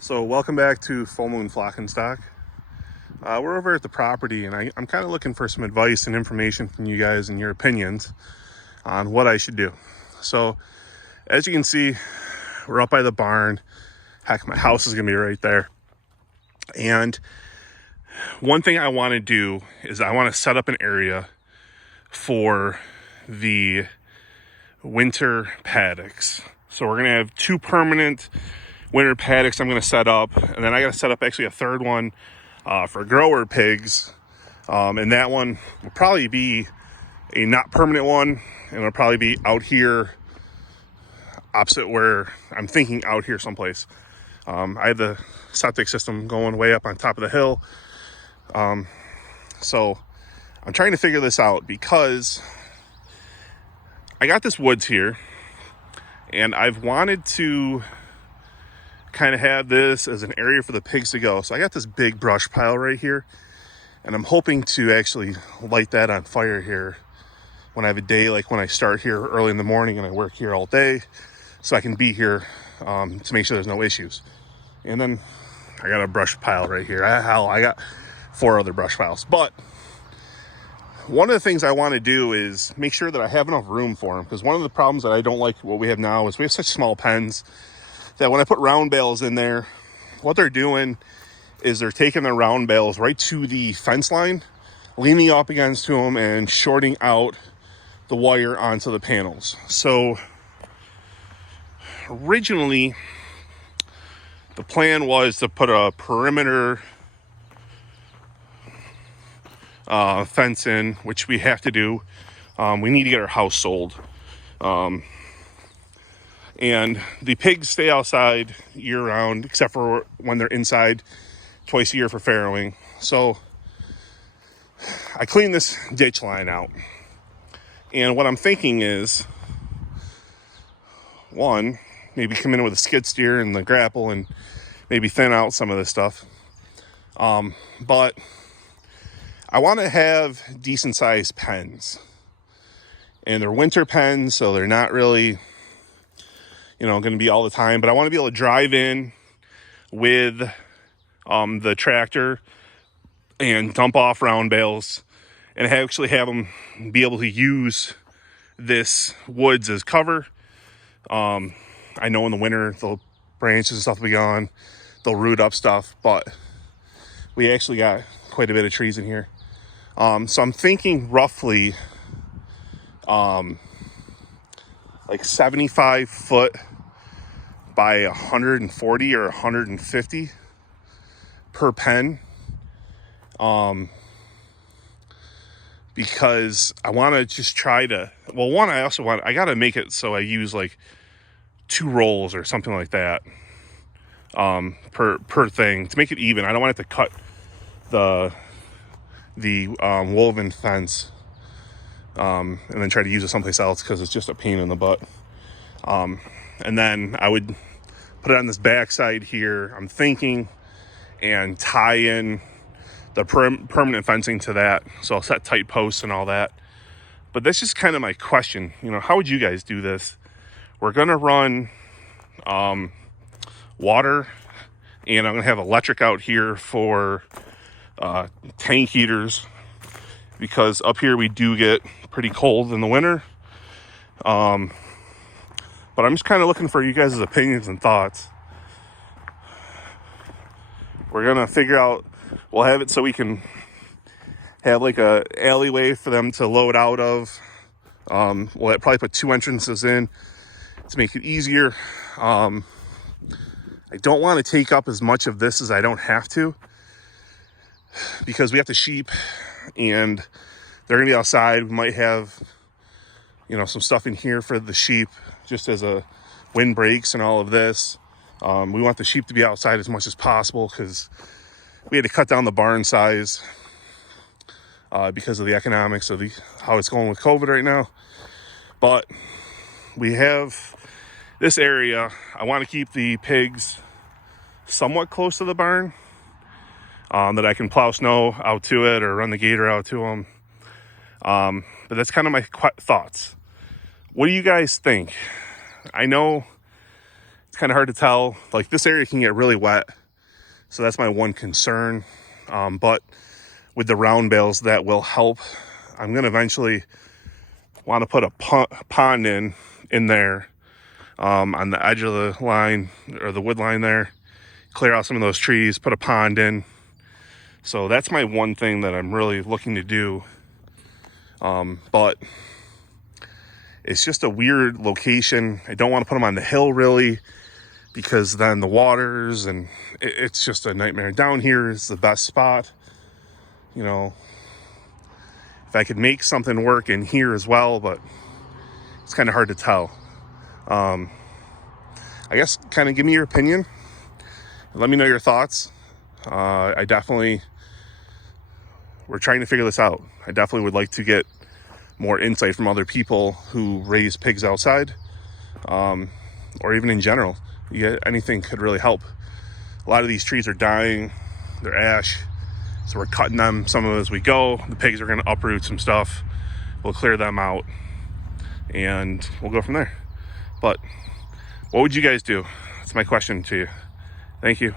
So welcome back to Full Moon Flock and Stock. We're over at the property, and I'm kind of looking for some advice and information from you guys and your opinions on what I should do. So as you can see, we're up by the barn. Heck, my house is gonna be right there. And one thing I want to do is I want to set up an area for the winter paddocks. So we're gonna have two permanent winter paddocks I'm going to set up, and then I got to set up actually a third one for grower pigs, and that one will probably be a not permanent one, and it'll probably be out here opposite where I'm thinking, out here someplace. I have the septic system going way up on top of the hill, so I'm trying to figure this out because I got this woods here, and I've wanted to kind of have this as an area for the pigs to go. So I got this big brush pile right here, and I'm hoping to actually light that on fire here when I have a day, like when I start here early in the morning and I work here all day, so I can be here to make sure there's no issues. And then I got a brush pile right here. I got 4 other brush piles, but one of the things I want to do is make sure that I have enough room for them, because one of the problems that I don't like what we have now is we have such small pens that when I put round bales in there, what they're doing is they're taking the round bales right to the fence line, leaning up against to them and shorting out the wire onto the panels. So originally the plan was to put a perimeter fence in, which we have to do. We need to get our house sold. And the pigs stay outside year round, except for when they're inside twice a year for farrowing. So I cleaned this ditch line out. And what I'm thinking is, one, maybe come in with a skid steer and the grapple and maybe thin out some of this stuff. But I want to have decent sized pens. And they're winter pens, so they're not really going to be all the time, but I want to be able to drive in with the tractor and dump off round bales and actually have them be able to use this woods as cover. I know in the winter the branches and stuff will be gone, they'll root up stuff, but we actually got quite a bit of trees in here. So I'm thinking roughly like 75 foot by 140 or 150 per pen, because I want to just try to, well, one, I got to make it so I use like 2 rolls or something like that per thing to make it even. I don't want it to cut the woven fence and then try to use it someplace else, because it's just a pain in the butt. And then I would put it on this backside here, I'm thinking, and tie in the permanent fencing to that. So I'll set tight posts and all that. But that's just kind of my question. How would you guys do this? We're going to run water, and I'm going to have electric out here for tank heaters, because up here we do get pretty cold in the winter. But I'm just kind of looking for you guys' opinions and thoughts. We're going to figure out, we'll have it so we can have like a alleyway for them to load out of. We'll probably put 2 entrances in to make it easier. I don't want to take up as much of this as I don't have to, because we have the sheep and they're going to be outside. We might have, some stuff in here for the sheep, just as a wind breaks and all of this. We want the sheep to be outside as much as possible, because we had to cut down the barn size because of the economics of how it's going with COVID right now. But we have this area. I want to keep the pigs somewhat close to the barn, that I can plow snow out to it or run the gator out to them. But that's kind of my thoughts. What do you guys think? I know kind of hard to tell. Like, this area can get really wet, so that's my one concern. But with the round bales, that will help. I'm going to eventually want to put a pond in there on the edge of the line, or the wood line there. Clear out some of those trees, put a pond in. So that's my one thing that I'm really looking to do. But it's just a weird location. I don't want to put them on the hill really, because then the waters, and it's just a nightmare. Down here is the best spot. You know, if I could make something work in here as well, but it's kind of hard to tell. I guess kind of give me your opinion. Let me know your thoughts. We're trying to figure this out. I definitely would like to get more insight from other people who raise pigs outside, or even in general. Anything could really help. A lot of these trees are dying. They're ash. So we're cutting them, some of them as we go. The pigs are going to uproot some stuff. We'll clear them out, and we'll go from there. But what would you guys do? That's my question to you. Thank you.